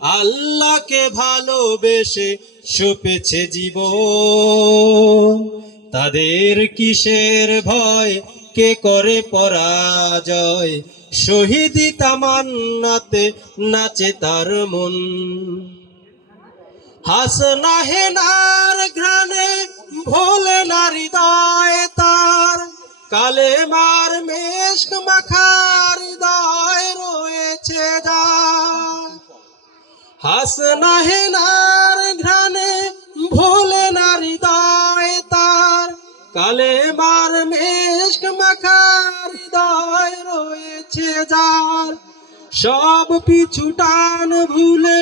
আল্লাহকে ভালোবেসে সপেছে জীবন। তাদের কিসের ভয়? কে করে পরাজয়? শহীদি তামান্নাতে নাচে তার মন। হাসনা হেনার ঘ্রাণে ভোলে না হৃদয় তার। কালে মার মেশক মাখার হৃদয় হাসনা হেনার ঘ্রাণে, ভোলে না হৃদয় তার। কালে মার মেশক মাখার হৃদয় রয়েছে যার। সব পিছু টান ভুলে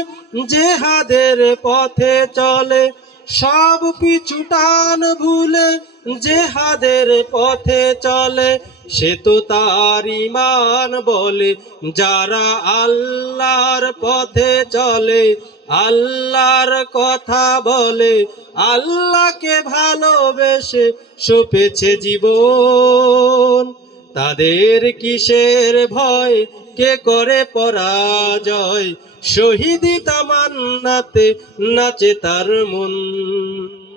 জেহাদের পথে চলে। সব পিছু টান ভুলে জেহাদের পথে চলে। সে তো তার ইমান বলে, যারা আল্লাহর পথে চলে, আল্লাহর কথা বলে, আল্লাহকে ভালোবেসে সপেছে জীবন। তাদের কিসের ভয়, কে করে পরাজয়? শহীদি তামান্নাতে নাচে তার মন।